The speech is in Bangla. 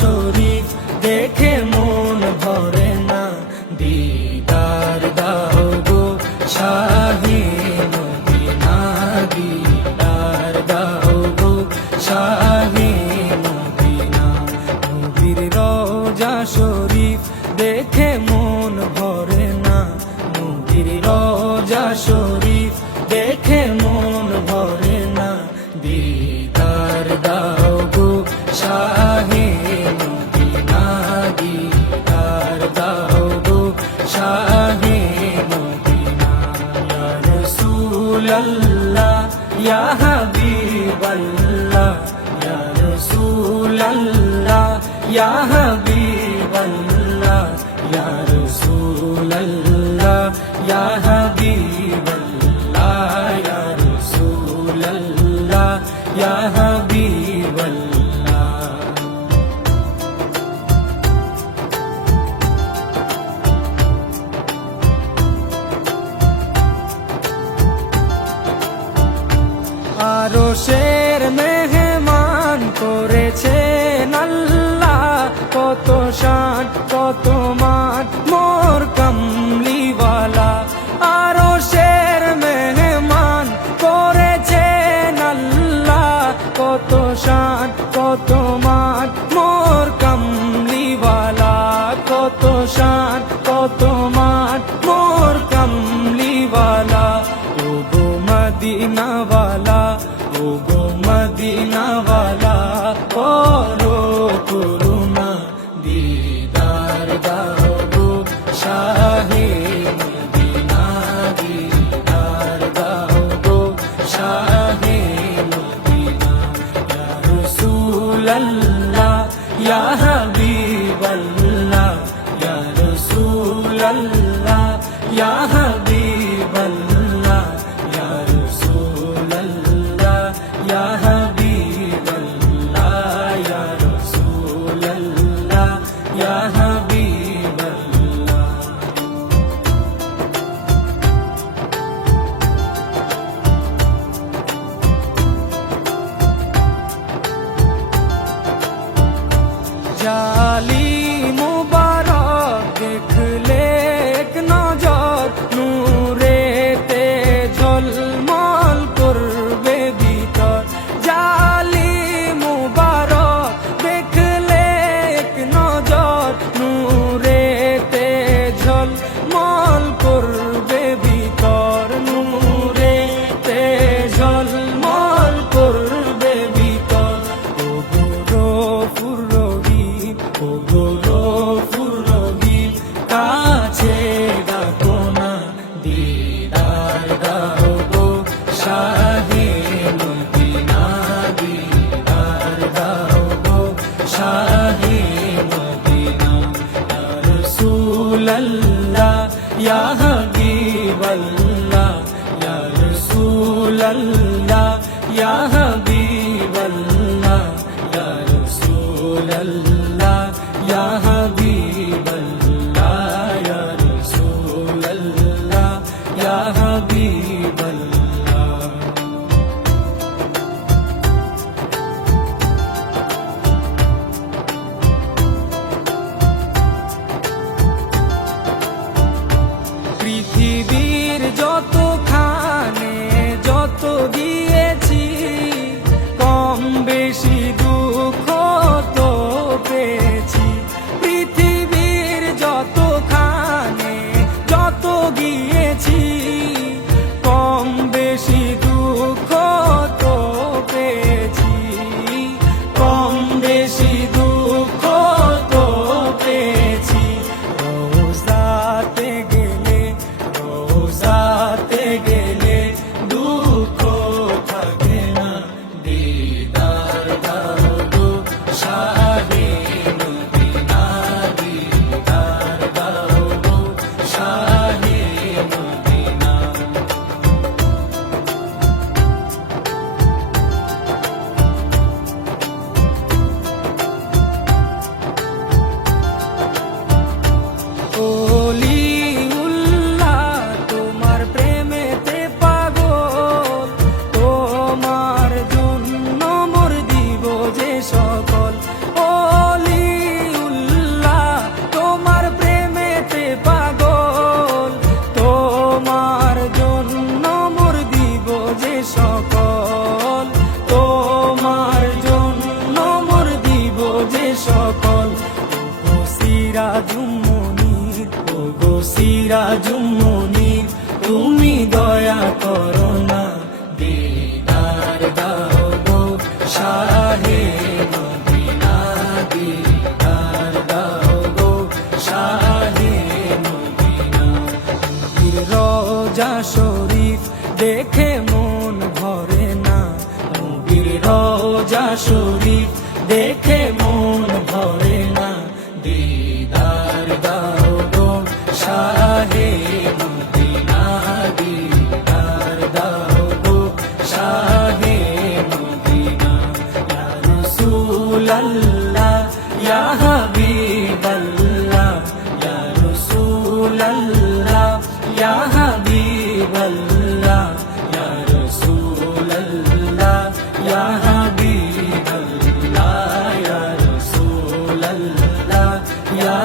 শরীফ দেখে মন ভরে না, দিদার দাও গো শাহে মদিনা, দিদার দাও গো শাহে মদিনা। নবীর রওজা শরীফ দেখে মন ভরে না, নবীর রওজা শরীফ দেখে মন ভরে না, দিদার দাও গো শাহে মদিনা, দিদার দাও গো শাহে মদিনা। ইয়া রাসূলাল্লাহ ইয়া হাবিবাল্লাহ, ইয়া রাসূলাল্লাহ ইয়া হাবিবাল্লাহ, ইয়া রাসূলাল্লাহ ইয়া হাবিবাল্লাহ, ইয়া রাসূলাল্লাহ ইয়া হাবিবাল্লাহ। আরশের মেহমান করেছেন আল্লাহ, কত শান কত মান মোর কামলিওয়ালা। আরশের মেহমান করেছেন আল্লাহ, কত শান কত মান মোর কামলিওয়ালা, কত শান কত মান মোর কামলিওয়ালা। ও গো মদিনাওয়ালা, ও গো মদিনাওয়ালা, করো করুণা, দিদার দাও গো শাহে মদিনা, দিদার দাও গো শাহে মদিনা। ইয়া রাসূলাল্লাহ ইয়া হাবিবাল্লাহ, ইয়া রাসূলাল্লাহ ইয়া হাবিবাল্লাহ, ইয়া রাসূলাল্লাহ ইয়া হাবিবাল্লাহ, ইয়া রাসূলাল্লাহ ইয়া হাবিবাল্লাহ। জালি মুবারক দেখলে এক নজর, নূরেতে ঝলমল করবে ভিতর। জালি মুবারক দেখলে এক নজর, নূরেতে ঝলমল করবে ভিতর, নূরেতে ঝলমল করবে ভিতর। ও গো গফুর রহিম, ও গো গফুর রহিম, কাছে ডাকো না, দিদার দাও গো শাহে মদিনা, দিদার দাও গো শাহে মদিনা। ইয়া রাসূলাল্লাহ ইয়া হাবিবাল্লাহ, ইয়া রাসূলাল্লাহ ইয়া হাবিবাল্লাহ, ইয়া রাসূলাল্লাহ ইয়া হাবিবাল্লাহ, ইয়া রাসূলাল্লাহ ইয়া হাবিবাল্লাহ। পৃথিবীর যতখানে যত গিয়েছি, কম বেশি দুঃখ তো পেয়েছি। তাজুমনি তুমি দয়া করো না, দিদার দাও গো শাহে মদিনা, দিদার দাও গো শাহে মদিনা। নবীর রওজা শরীফ দেখে মন ভরে না, নবীর রওজা শরীফ দেখে মন ভরে না, দিদার দাও গো শাহে মদিনা, দিদার দাও গো শাহে মদিনা। ইয়া রাসূলাল্লাহ ইয়া হাবিবাল্লাহ, ইয়া রাসূলাল্লাহ ইয়া হাবিবাল্লাহ, ইয়া রাসূলাল্লাহ ইয়া হাবিবাল্লাহ, ইয়া রাসূলাল্লাহ ইয়া